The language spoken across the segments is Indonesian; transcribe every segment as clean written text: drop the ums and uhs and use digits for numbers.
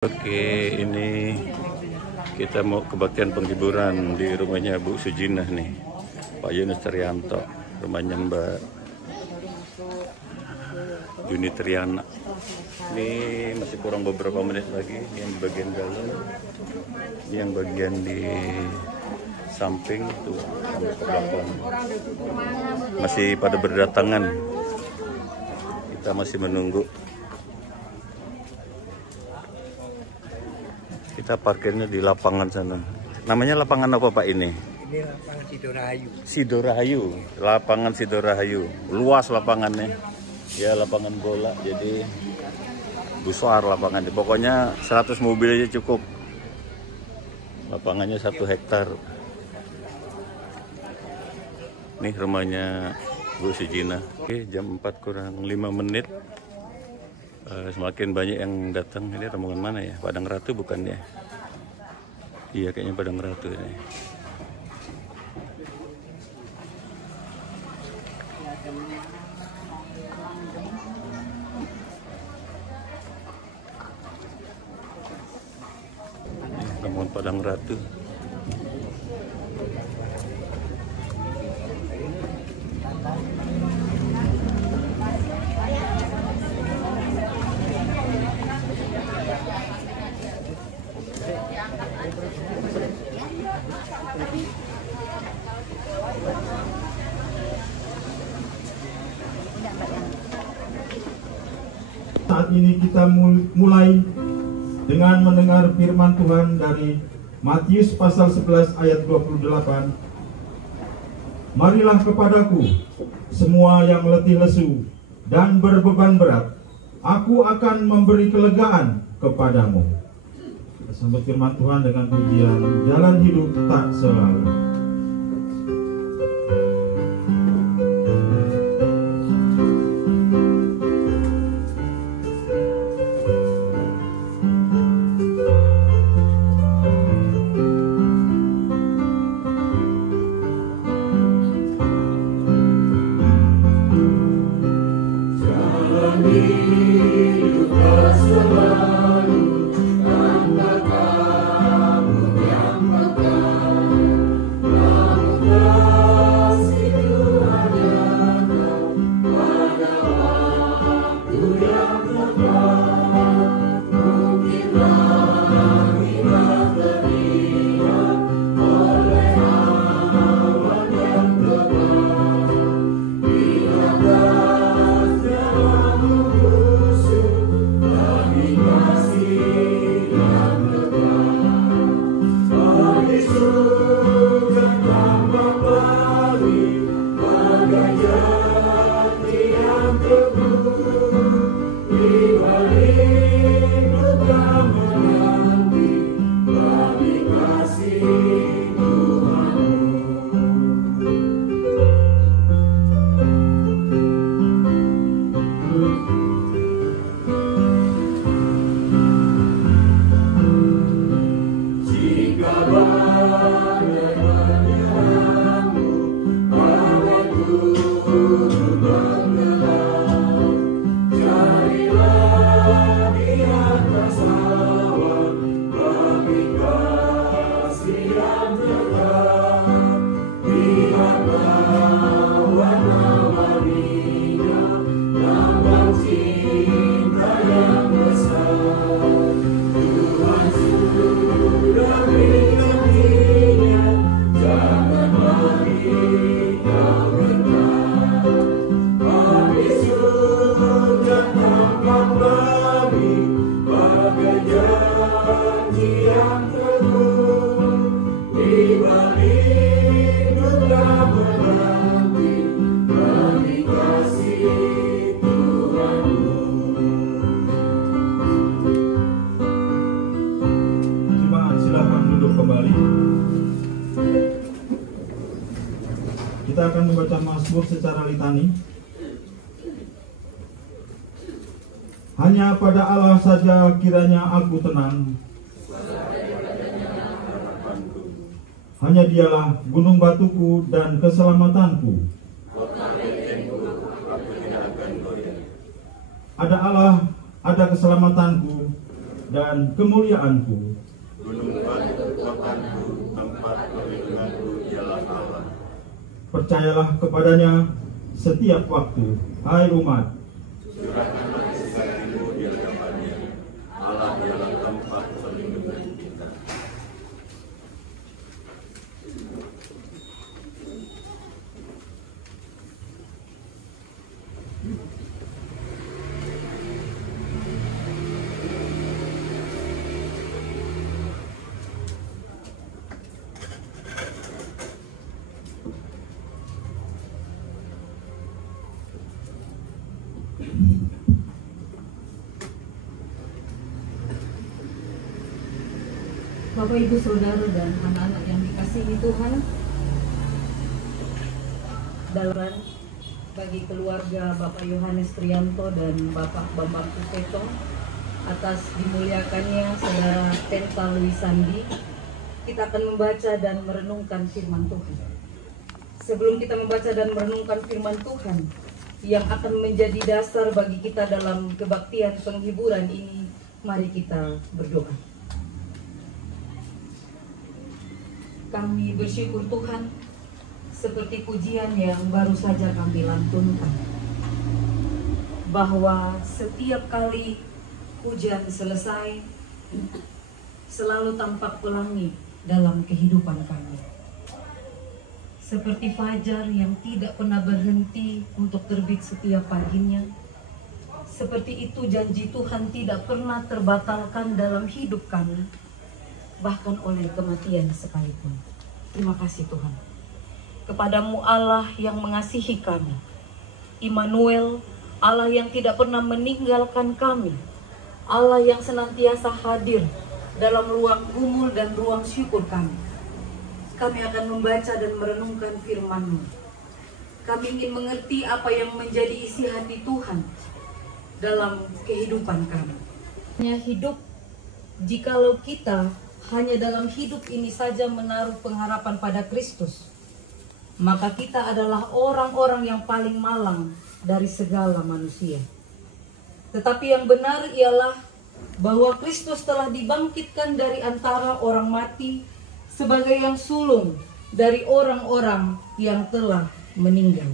Oke, ini kita mau kebaktian penghiburan di rumahnya Bu Sujinah nih, Pak Yunus Trianto, rumahnya Mbak Yuni Triana. Ini masih kurang beberapa menit lagi, yang bagian dalam, yang bagian di samping tuh sampai ke belakang masih pada berdatangan. Kita masih menunggu. Kita parkirnya di lapangan sana. Namanya lapangan apa Pak ini? Ini lapangan Sidorahayu. Sidorahayu, lapangan Sidorahayu. Luas lapangannya. Ya lapangan bola, jadi besar lapangan. Pokoknya 100 mobil aja cukup. Lapangannya 1 hektar. Nih rumahnya Bu Sujinah. Oke, jam 4 kurang 5 menit. Semakin banyak yang datang. Ini rombongan mana ya? Padang Ratu bukan ya? Iya kayaknya Padang Ratu ini. Rombongan Padang Ratu. Saat ini kita mulai dengan mendengar firman Tuhan dari Matius pasal 11 ayat 28. Marilah kepadaku semua yang letih lesu dan berbeban berat, aku akan memberi kelegaan kepadamu. Kita sambut firman Tuhan dengan pujian Jalan Hidup Tak Selalu. Kita akan membaca Mazmur secara litani. Hanya pada Allah saja kiranya aku tenang. Hanya Dialah gunung batuku dan keselamatanku. Ada Allah, ada keselamatanku. dan kemuliaanku. Gunung batu Tuhanku, tempat perlindunganku ialah Allah. Percayalah kepadanya setiap waktu, hai umat. Curahkanlah isi hatimu di hadapannya. Allah ialah tempat perlindungan kita. Bapak, Ibu, Saudara, dan anak-anak yang dikasihi Tuhan, dalam bagi keluarga Bapak Yohanes Trianto dan Bapak Bambang Kuseto atas dimuliakannya Saudara Tenta Luisandi, kita akan membaca dan merenungkan firman Tuhan. Sebelum kita membaca dan merenungkan firman Tuhan yang akan menjadi dasar bagi kita dalam kebaktian penghiburan ini, mari kita berdoa. Kami bersyukur Tuhan, seperti pujian yang baru saja kami lantunkan, bahwa setiap kali hujan selesai, selalu tampak pelangi dalam kehidupan kami. Seperti fajar yang tidak pernah berhenti untuk terbit setiap paginya, seperti itu janji Tuhan tidak pernah terbatalkan dalam hidup kami, bahkan oleh kematian sekalipun. Terima kasih Tuhan. Kepadamu Allah yang mengasihi kami, Immanuel, Allah yang tidak pernah meninggalkan kami, Allah yang senantiasa hadir dalam ruang gumul dan ruang syukur kami. Kami akan membaca dan merenungkan firman-Mu. Kami ingin mengerti apa yang menjadi isi hati Tuhan dalam kehidupan kami. Hanya hidup jikalau kita hanya dalam hidup ini saja menaruh pengharapan pada Kristus, maka kita adalah orang-orang yang paling malang dari segala manusia. Tetapi yang benar ialah bahwa Kristus telah dibangkitkan dari antara orang mati sebagai yang sulung dari orang-orang yang telah meninggal.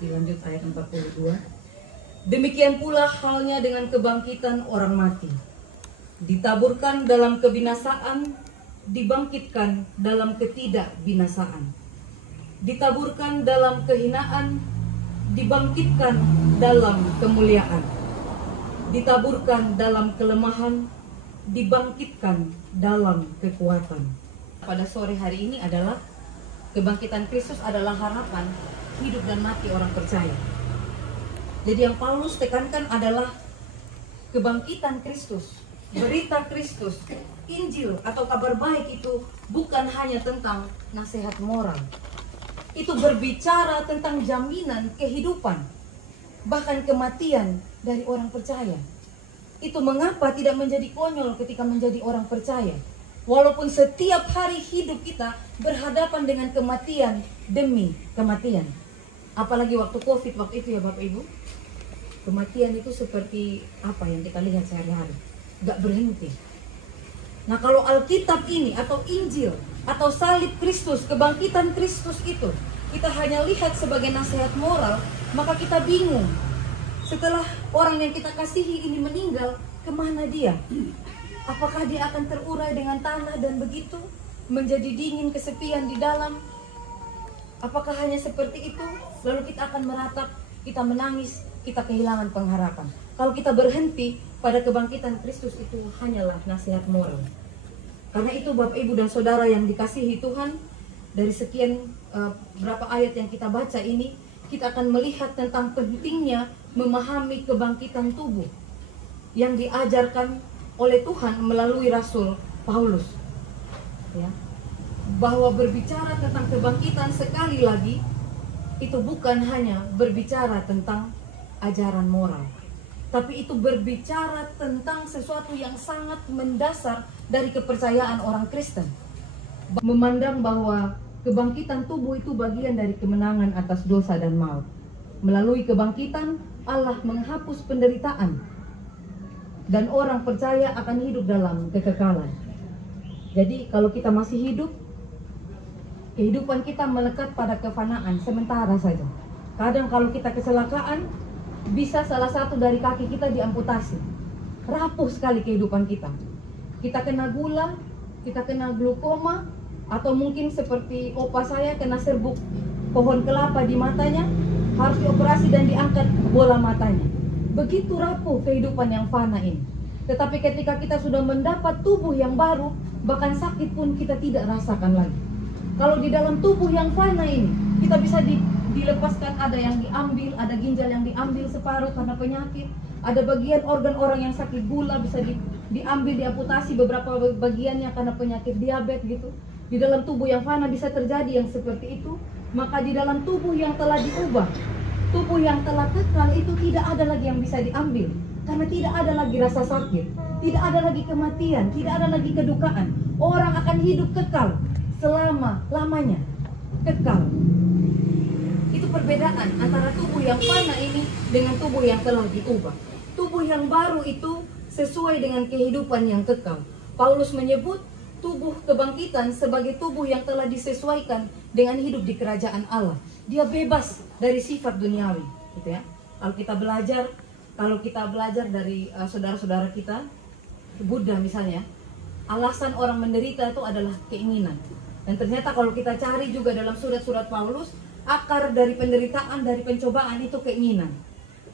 Dilanjut ayat 42. Demikian pula halnya dengan kebangkitan orang mati. Ditaburkan dalam kebinasaan, dibangkitkan dalam ketidakbinasaan. Ditaburkan dalam kehinaan, dibangkitkan dalam kemuliaan. Ditaburkan dalam kelemahan, dibangkitkan dalam kekuatan. Pada sore hari ini adalah kebangkitan Kristus adalah harapan hidup dan mati orang percaya. Jadi yang Paulus tekankan adalah kebangkitan Kristus. Berita Kristus, Injil atau kabar baik itu bukan hanya tentang nasihat moral. Itu berbicara tentang jaminan kehidupan, bahkan kematian dari orang percaya. Itu mengapa tidak menjadi konyol ketika menjadi orang percaya. Walaupun setiap hari hidup kita berhadapan dengan kematian demi kematian. Apalagi waktu COVID waktu itu ya Bapak Ibu. Kematian itu seperti apa yang kita lihat sehari-hari. Gak berhenti. Nah kalau Alkitab ini atau Injil atau salib Kristus, kebangkitan Kristus itu kita hanya lihat sebagai nasihat moral, maka kita bingung. Setelah orang yang kita kasihi ini meninggal, kemana dia? Apakah dia akan terurai dengan tanah dan begitu menjadi dingin kesepian di dalam? Apakah hanya seperti itu? Lalu kita akan meratap, kita menangis, kita kehilangan pengharapan. Kalau kita berhenti pada kebangkitan Kristus itu hanyalah nasihat moral. Karena itu Bapak Ibu dan Saudara yang dikasihi Tuhan, dari sekian berapa ayat yang kita baca ini, kita akan melihat tentang pentingnya memahami kebangkitan tubuh yang diajarkan oleh Tuhan melalui Rasul Paulus. Ya. Bahwa berbicara tentang kebangkitan sekali lagi, itu bukan hanya berbicara tentang ajaran moral, tapi itu berbicara tentang sesuatu yang sangat mendasar dari kepercayaan orang Kristen. Memandang bahwa kebangkitan tubuh itu bagian dari kemenangan atas dosa dan maut. Melalui kebangkitan, Allah menghapus penderitaan. dan orang percaya akan hidup dalam kekekalan. Jadi kalau kita masih hidup, kehidupan kita melekat pada kefanaan sementara saja. Kadang kalau kita kecelakaan, bisa salah satu dari kaki kita diamputasi. Rapuh sekali kehidupan kita. Kita kena gula, kita kena glukoma, atau mungkin seperti opa saya kena serbuk pohon kelapa di matanya, harus dioperasi dan diangkat bola matanya. Begitu rapuh kehidupan yang fana ini. Tetapi ketika kita sudah mendapat tubuh yang baru, bahkan sakit pun kita tidak rasakan lagi. Kalau di dalam tubuh yang fana ini, kita bisa dilepaskan, ada yang diambil, ada ginjal yang diambil separuh karena penyakit, ada bagian organ orang yang sakit gula bisa diambil, diamputasi beberapa bagiannya karena penyakit diabetes gitu. Di dalam tubuh yang fana bisa terjadi yang seperti itu. Maka di dalam tubuh yang telah diubah, tubuh yang telah kekal itu tidak ada lagi yang bisa diambil. Karena tidak ada lagi rasa sakit, tidak ada lagi kematian, tidak ada lagi kedukaan. Orang akan hidup kekal selama-lamanya. Kekal. Itu perbedaan antara tubuh yang fana ini dengan tubuh yang telah diubah. Tubuh yang baru itu sesuai dengan kehidupan yang kekal. Paulus menyebut tubuh kebangkitan sebagai tubuh yang telah disesuaikan dengan hidup di kerajaan Allah. Dia bebas dari sifat duniawi, gitu ya. Kalau kita belajar dari saudara-saudara kita, Buddha misalnya, alasan orang menderita itu adalah keinginan. Dan ternyata kalau kita cari juga dalam surat-surat Paulus, akar dari penderitaan, dari pencobaan itu keinginan.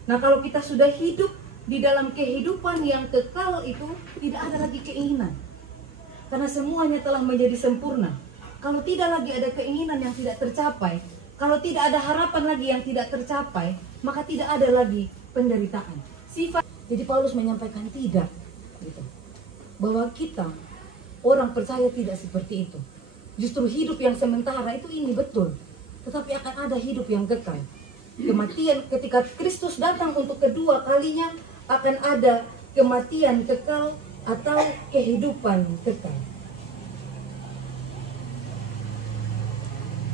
Nah kalau kita sudah hidup di dalam kehidupan yang kekal itu, tidak ada lagi keinginan. Karena semuanya telah menjadi sempurna. Kalau tidak lagi ada keinginan yang tidak tercapai, kalau tidak ada harapan lagi yang tidak tercapai, maka tidak ada lagi penderitaan. Jadi Paulus menyampaikan tidak, gitu. Bahwa kita orang percaya tidak seperti itu. Justru hidup yang sementara itu ini betul, tetapi akan ada hidup yang kekal. Kematian ketika Kristus datang untuk kedua kalinya, akan ada kematian kekal atau kehidupan kekal.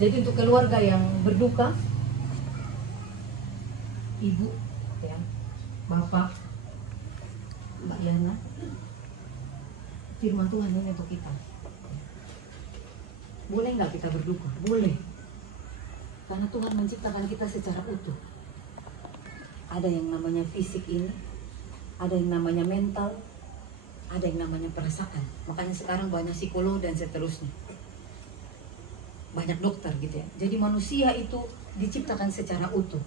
Jadi untuk keluarga yang berduka, ibu, ya, bapak, Mbak Yana, firman Tuhan ini untuk kita. Boleh nggak kita berduka? Boleh. Karena Tuhan menciptakan kita secara utuh. Ada yang namanya fisik ini, ada yang namanya mental, ada yang namanya perasaan. Makanya sekarang banyak psikolog dan seterusnya. Banyak dokter gitu ya. Jadi manusia itu diciptakan secara utuh.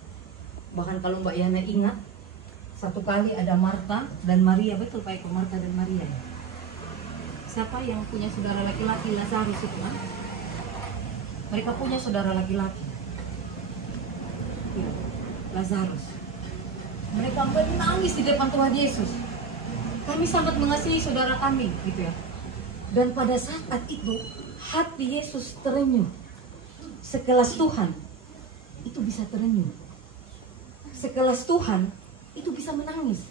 Bahkan kalau Mbak Yana ingat, satu kali ada Marta dan Maria, betul Pak Eko, Marta dan Maria ya? Siapa yang punya saudara laki-laki Lazarus itu kan? Mereka punya saudara laki-laki, ya, Lazarus. Mereka menangis di depan Tuhan Yesus. Kami sangat mengasihi saudara kami, gitu ya. Dan pada saat itu hati Yesus terenyuh. Sekelas Tuhan itu bisa terenyuh. Sekelas Tuhan itu bisa menangis.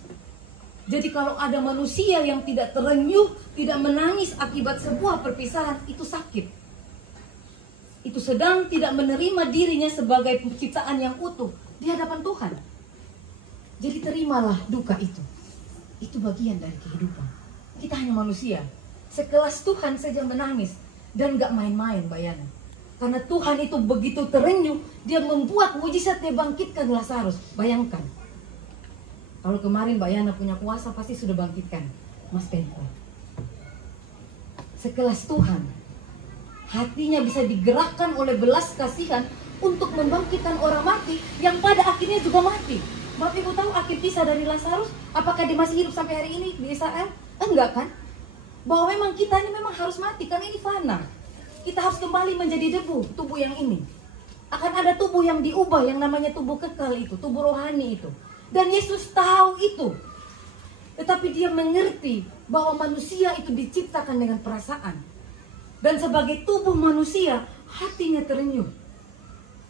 Jadi kalau ada manusia yang tidak terenyuh, tidak menangis akibat sebuah perpisahan, itu sakit. Itu sedang tidak menerima dirinya sebagai penciptaan yang utuh di hadapan Tuhan. Jadi terimalah duka itu. Itu bagian dari kehidupan. Kita hanya manusia. Sekelas Tuhan saja menangis. Dan gak main-main, Mbak Yana. Karena Tuhan itu begitu terenyuh, dia membuat mujizat, dia bangkitkan Lazarus. Bayangkan. Kalau kemarin Mbak Yana punya kuasa, pasti sudah bangkitkan Mas Penta. Sekelas Tuhan, hatinya bisa digerakkan oleh belas kasihan untuk membangkitkan orang mati yang pada akhirnya juga mati. Bapak Ibu tahu akhir kisah dari Lazarus? Apakah dia masih hidup sampai hari ini di Israel? Enggak kan? Bahwa memang kita ini memang harus mati karena ini fana. Kita harus kembali menjadi debu, tubuh yang ini. Akan ada tubuh yang diubah yang namanya tubuh kekal itu, tubuh rohani itu. Dan Yesus tahu itu. Tetapi dia mengerti bahwa manusia itu diciptakan dengan perasaan. Dan sebagai tubuh manusia, hatinya terenyuh.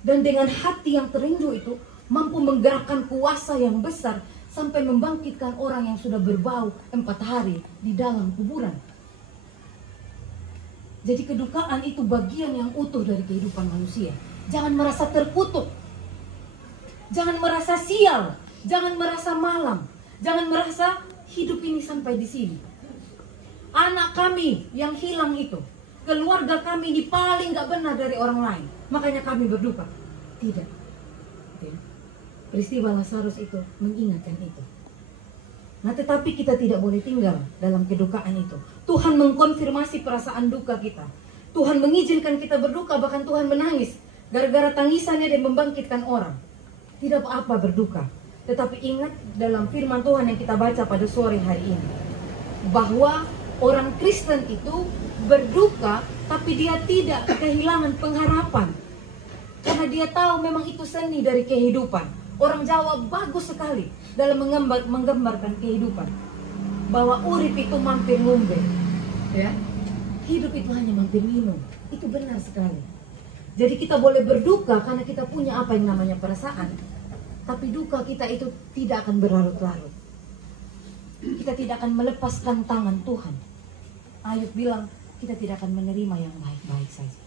Dan dengan hati yang terenyuh itu, mampu menggerakkan kuasa yang besar sampai membangkitkan orang yang sudah berbau 4 hari di dalam kuburan. Jadi kedukaan itu bagian yang utuh dari kehidupan manusia. Jangan merasa terkutuk. Jangan merasa sial. Jangan merasa malam. Jangan merasa hidup ini sampai di sini. Anak kami yang hilang itu, keluarga kami ini paling gak benar dari orang lain, makanya kami berduka. Tidak. Peristiwa Lazarus itu mengingatkan itu. Nah, tetapi kita tidak boleh tinggal dalam kedukaan itu. Tuhan mengkonfirmasi perasaan duka kita. Tuhan mengizinkan kita berduka, bahkan Tuhan menangis gara-gara tangisannya dan membangkitkan orang. Tidak apa-apa berduka. Tetapi ingat dalam firman Tuhan yang kita baca pada sore hari ini, bahwa orang Kristen itu berduka, tapi dia tidak kehilangan pengharapan. Karena dia tahu memang itu seni dari kehidupan. Orang Jawa bagus sekali dalam menggambarkan kehidupan. Bahwa urip itu mampir ngombe. Ya. Hidup itu hanya mampir minum. Itu benar sekali. Jadi kita boleh berduka karena kita punya apa yang namanya perasaan. Tapi duka kita itu tidak akan berlarut-larut. Kita tidak akan melepaskan tangan Tuhan. Ayub bilang, kita tidak akan menerima yang baik-baik saja.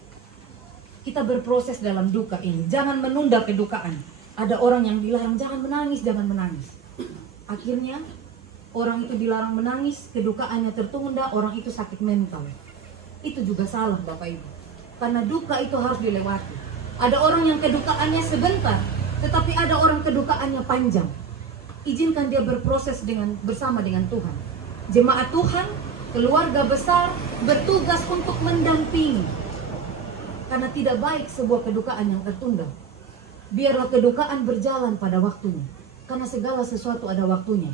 Kita berproses dalam duka ini. Jangan menunda kedukaan. Ada orang yang dilarang, jangan menangis, jangan menangis. Akhirnya, orang itu dilarang menangis, kedukaannya tertunda, orang itu sakit mental. Itu juga salah Bapak Ibu. Karena duka itu harus dilewati. Ada orang yang kedukaannya sebentar, tetapi ada orang kedukaannya panjang. Izinkan dia berproses bersama dengan Tuhan. Jemaat Tuhan, keluarga besar, bertugas untuk mendampingi. Karena tidak baik sebuah kedukaan yang tertunda. Biarlah kedukaan berjalan pada waktunya. Karena segala sesuatu ada waktunya.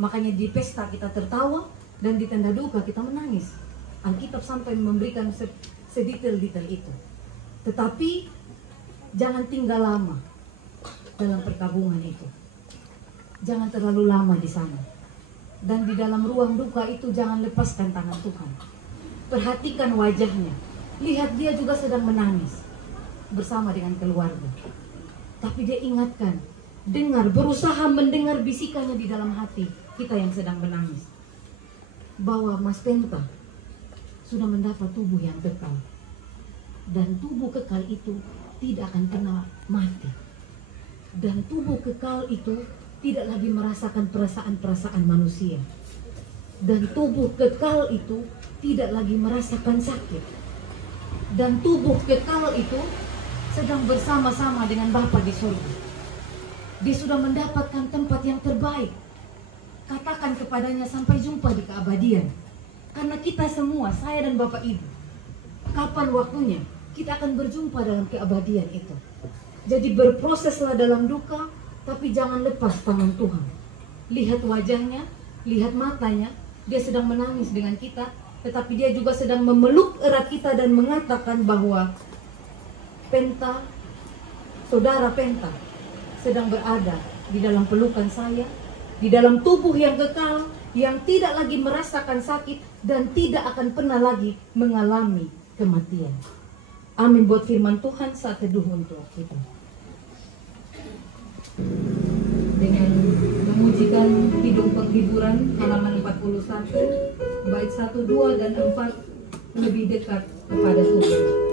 Makanya di pesta kita tertawa, dan di tenda duka kita menangis. Alkitab sampai memberikan sedetail-detail itu. Tetapi jangan tinggal lama dalam perkabungan itu. Jangan terlalu lama di sana. Dan di dalam ruang duka itu jangan lepaskan tangan Tuhan. Perhatikan wajahnya. Lihat dia juga sedang menangis bersama dengan keluarga. Tapi dia ingatkan, berusaha mendengar bisikannya di dalam hati kita yang sedang menangis. Bahwa Mas Penta sudah mendapat tubuh yang kekal. Dan tubuh kekal itu tidak akan pernah mati. Dan tubuh kekal itu tidak lagi merasakan perasaan-perasaan manusia. Dan tubuh kekal itu tidak lagi merasakan sakit. Dan tubuh kekal itu sedang bersama-sama dengan Bapa di surga. Dia sudah mendapatkan tempat yang terbaik. Katakan kepadanya sampai jumpa di keabadian. Karena kita semua, saya dan Bapak Ibu, kapan waktunya kita akan berjumpa dalam keabadian itu. Jadi berproseslah dalam duka, tapi jangan lepas tangan Tuhan. Lihat wajahnya, lihat matanya, dia sedang menangis dengan kita, tetapi dia juga sedang memeluk erat kita dan mengatakan bahwa Penta, saudara Penta, sedang berada di dalam pelukan saya, di dalam tubuh yang kekal, yang tidak lagi merasakan sakit dan tidak akan pernah lagi mengalami kematian. Amin buat firman Tuhan saat teduh untuk kita. Dengan memujikan Kidung Penghiburan halaman 41, bait 1, 2, dan 4, lebih dekat kepada Tuhan.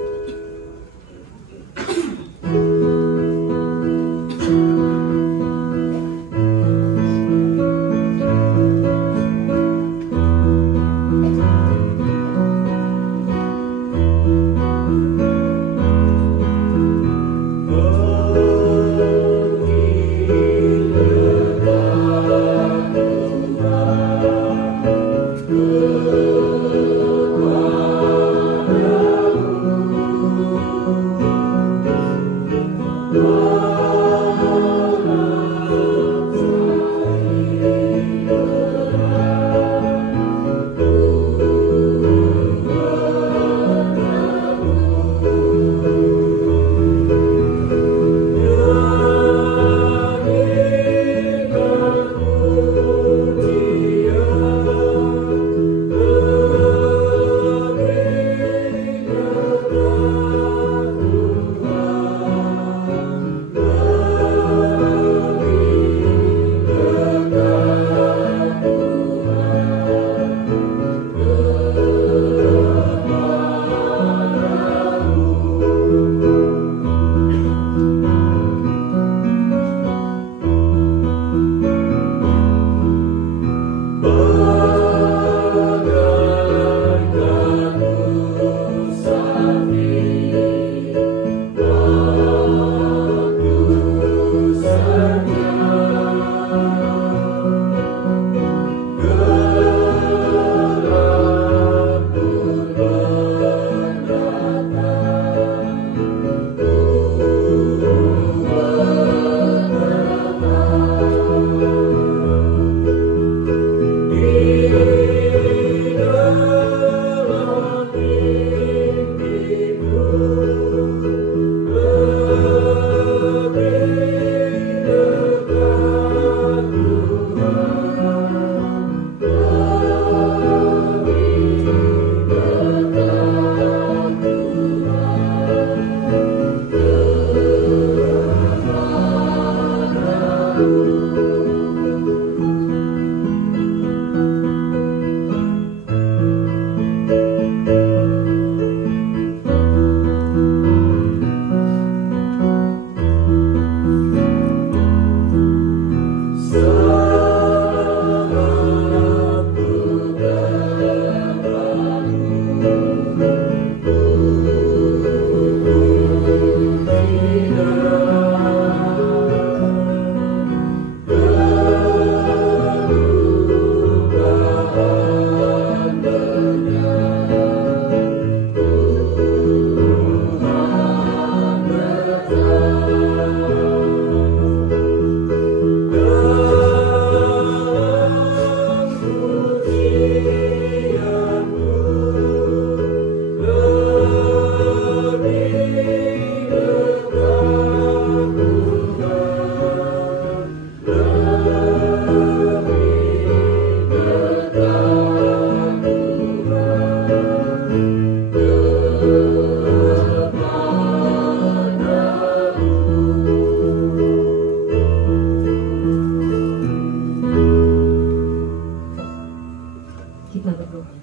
kita berdoa.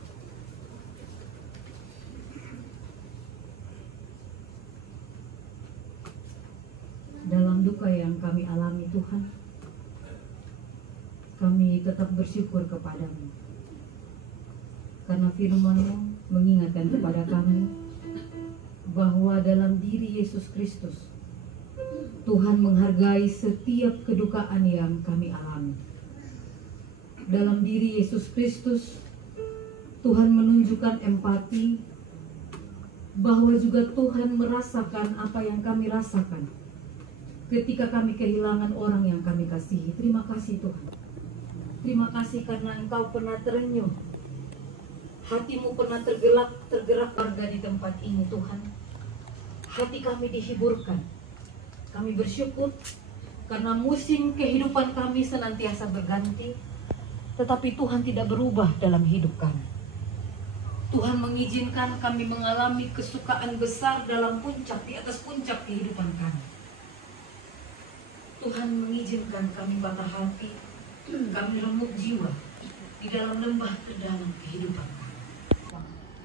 Dalam duka yang kami alami Tuhan, kami tetap bersyukur kepadamu. Karena firman-Mu mengingatkan kepada kami bahwa dalam diri Yesus Kristus, Tuhan menghargai setiap kedukaan yang kami alami. Dalam diri Yesus Kristus, Tuhan menunjukkan empati, bahwa juga Tuhan merasakan apa yang kami rasakan ketika kami kehilangan orang yang kami kasihi. Terima kasih Tuhan. Terima kasih karena Engkau pernah terenyuh. Hatimu pernah tergerak warga di tempat ini Tuhan. Hati kami dihiburkan. Kami bersyukur karena musim kehidupan kami senantiasa berganti, tetapi Tuhan tidak berubah dalam hidup kami. Tuhan mengizinkan kami mengalami kesukaan besar dalam puncak, di atas puncak kehidupan kami. Tuhan mengizinkan kami patah hati, kami remuk jiwa di dalam lembah terdalam kehidupan kami.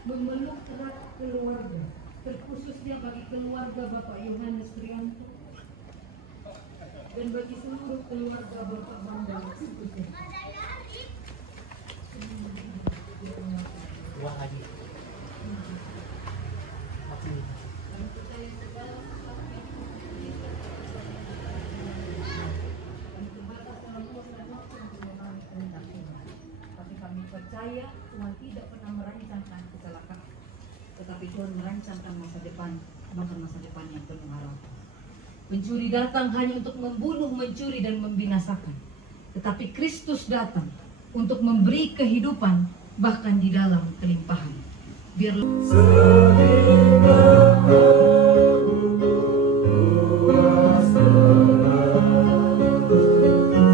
Memeluk erat keluarga, terkhususnya bagi keluarga Bapak Yohanes Trianto dan bagi seluruh keluarga Bapak Bambang Sukusnya. Tapi kami percaya Tuhan tidak pernah merancangkan kecelakaan, tetapi Tuhan merancangkan masa depan, bahkan masa depan yang penuh harapan. Pencuri datang hanya untuk membunuh, mencuri, dan membinasakan, tetapi Kristus datang untuk memberi kehidupan, bahkan di dalam kelimpahan.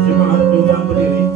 Jemaat diundang berdiri.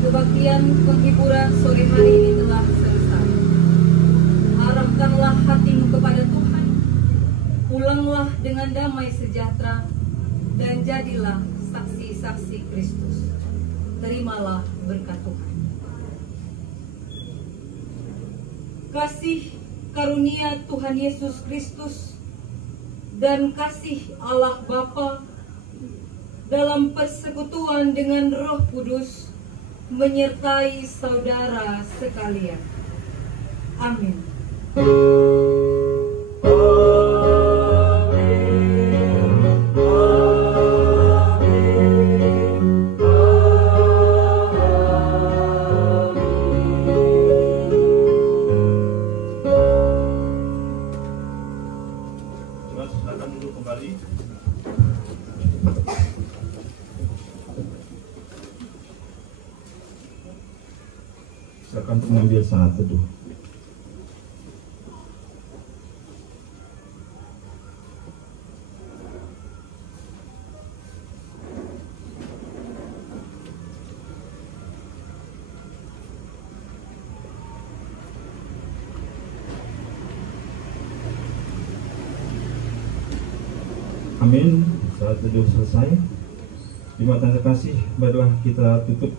Kebaktian penghiburan sore hari ini telah selesai. Arahkanlah hatimu kepada Tuhan, pulanglah dengan damai sejahtera, dan jadilah saksi-saksi Kristus. Terimalah berkat Tuhan. Kasih karunia Tuhan Yesus Kristus dan kasih Allah Bapa dalam persekutuan dengan Roh Kudus menyertai saudara sekalian. Amin. Silakan duduk kembali. Silakan mengambil saat teduh. Amin. Saat teduh selesai. Jemaat yang terkasih, baiklah kita tutup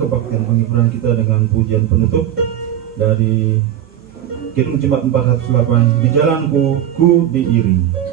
kebaktian penghiburan kita dengan pujian penutup dari Kidung Jemaat 408, Di Jalanku Ku Diiring.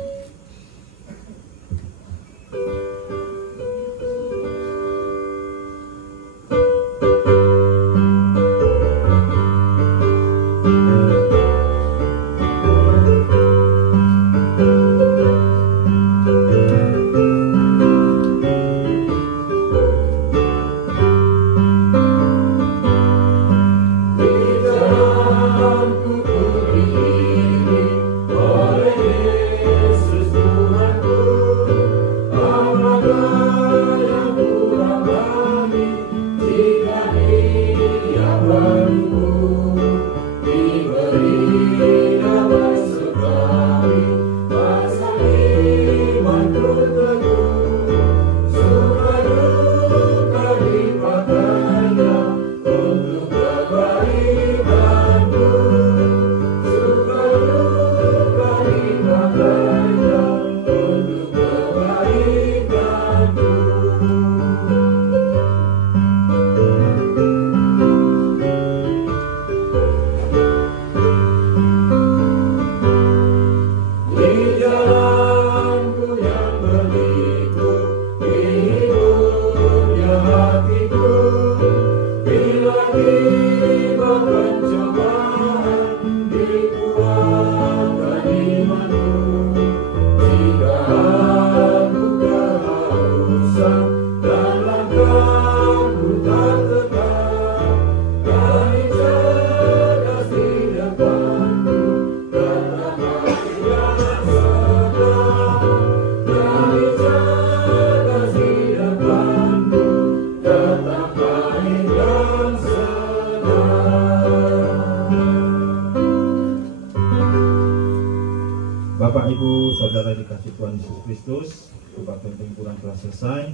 Bapak, Ibu, Saudara dikasih Tuhan Yesus Kristus, kebaktian penghiburan telah selesai.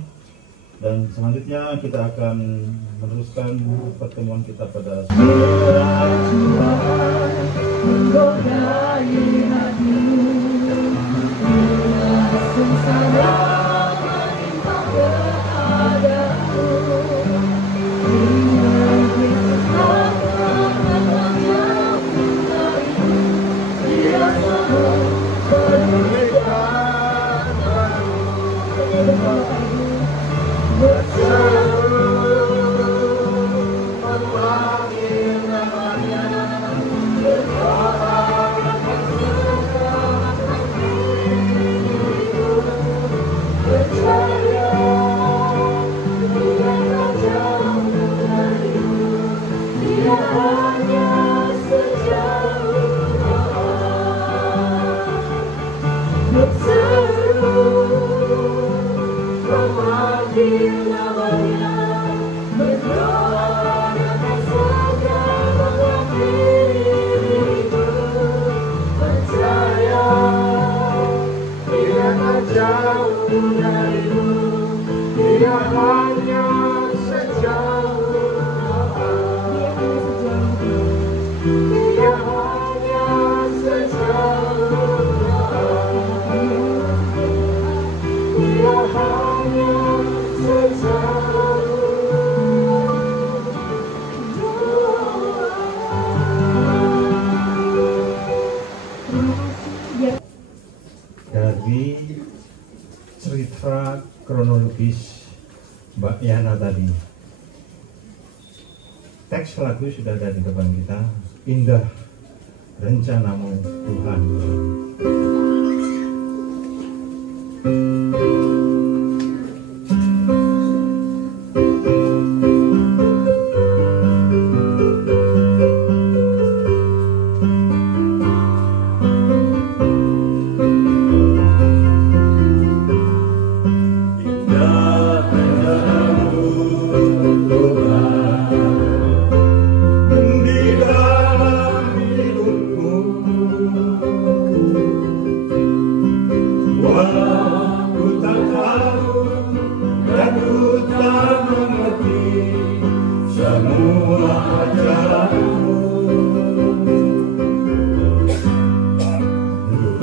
Dan selanjutnya kita akan meneruskan pertemuan kita pada dari cerita kronologis Mbak Yana tadi. Teks lagu sudah ada di depan kita. Indah rencanamu Tuhan.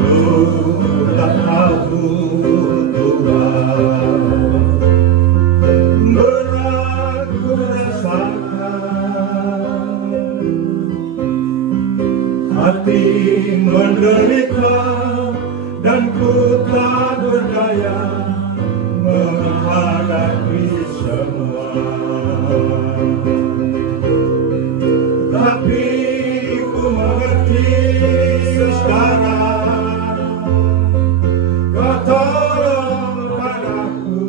Dulu tak tahu Tuhan, berat ku rasakan, hati menderita dan ku tak berdaya menghadapi semua. Tapi ku mengerti sekarang, Kau tolong padaku.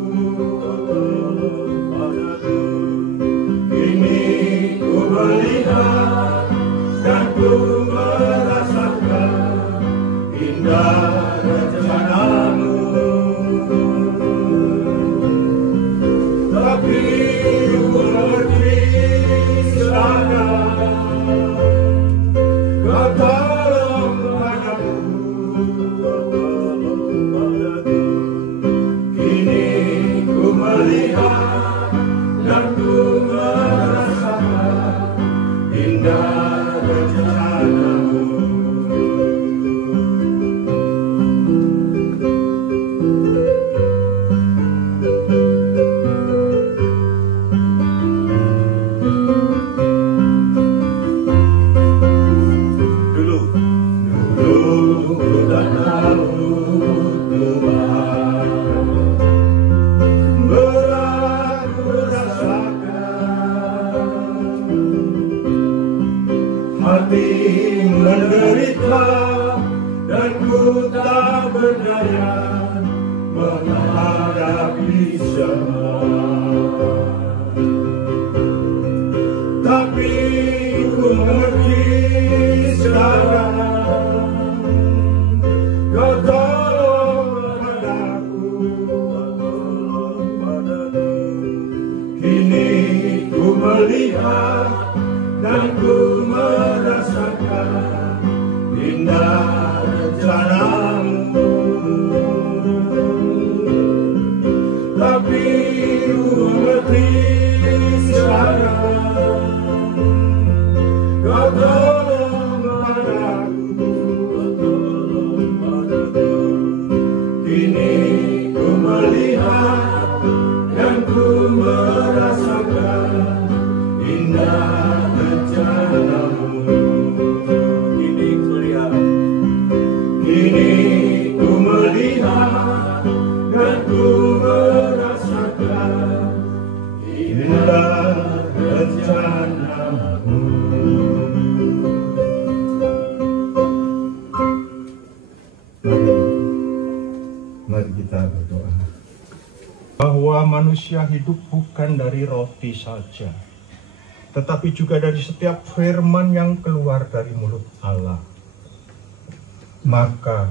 Kini ku melihat dan ku merasakan indah rencana-Mu. Tapi ku mengerti sekarang, Kau tolong padaku. Kini ku melihat dan ku merasakan indah rencana-Mu. Dulu ku tak tahu Tuhan, berat ku rasakan, hati menderita dan ku tak berdaya menghadapi semua. Tapi ku mengerti sekarang, Kau tolong padaku. Kini ku melihat dan ku merasakan indah rencana-Mu. Tapi ku mengerti sekarang, Kau tolong padaku. Kini ku melihat dan ku merasakan indah rencana-Mu. Kini ku lihat, kini ku melihat dan ku merasakan indah rencana-Mu. Mari kita berdoa. Bahwa manusia hidup bukan dari roti saja, tetapi juga dari setiap firman yang keluar dari mulut Allah. Maka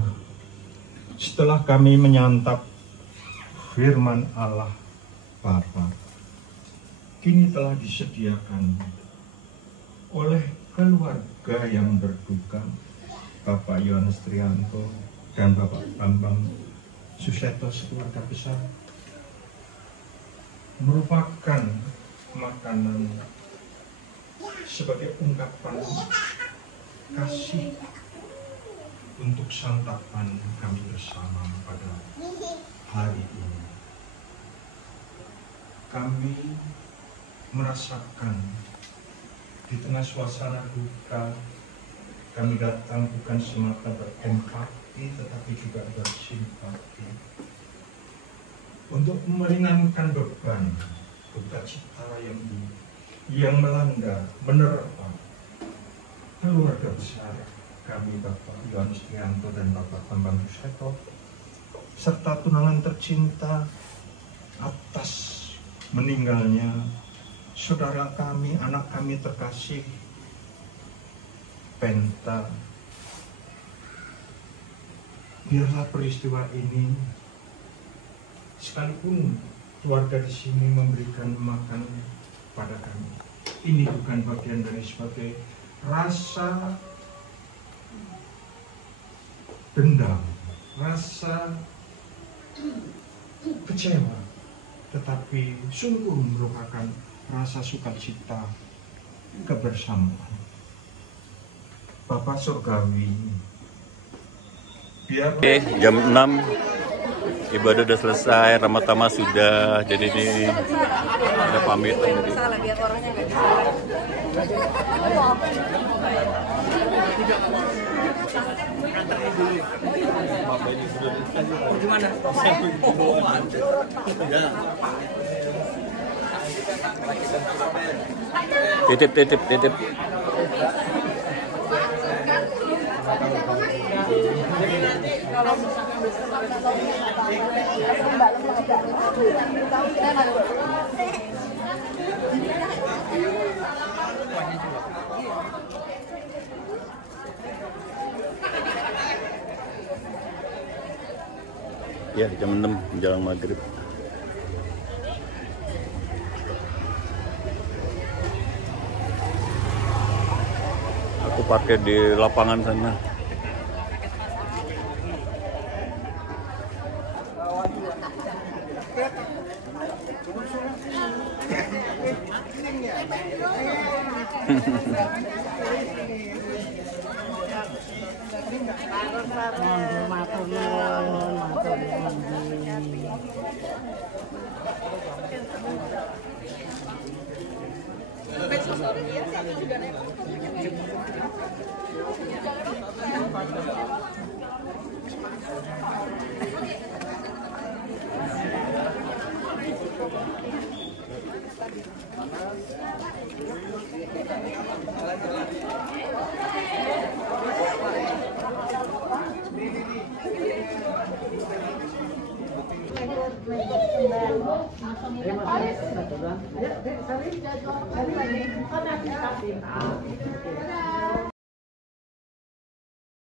setelah kami menyantap firman Allah Bapa, kini telah disediakan oleh keluarga yang berduka, Bapak Yohanes Trianto dan Bapak Bambang Suseto sekeluarga besar, merupakan makanan sebagai ungkapan kasih untuk santapan kami bersama pada hari ini. Kami merasakan di tengah suasana duka, kami datang bukan semata berempati, tetapi juga bersimpati untuk meringankan beban duka cita yang melanda, menerpa keluarga besar kami, Bapak Yohanes Trianto dan Bapak Bambang Suseto, serta tunangan tercinta atas meninggalnya saudara kami, anak kami terkasih, Penta. Biarlah peristiwa ini, sekalipun keluarga di sini memberikan makan pada kami, ini bukan bagian dari sebagai rasa dendam, rasa kecewa, tetapi sungguh merupakan rasa sukacita kebersamaan. Bapak Surgawi, biar Jam 6 Ibadah udah selesai, Ramatama sudah, jadi ini ada pamitan. Salah biar orangnya nggak disalah. Titip. Ya, jam 6 menjelang maghrib. Aku parkir di lapangan sana. Terima kasih.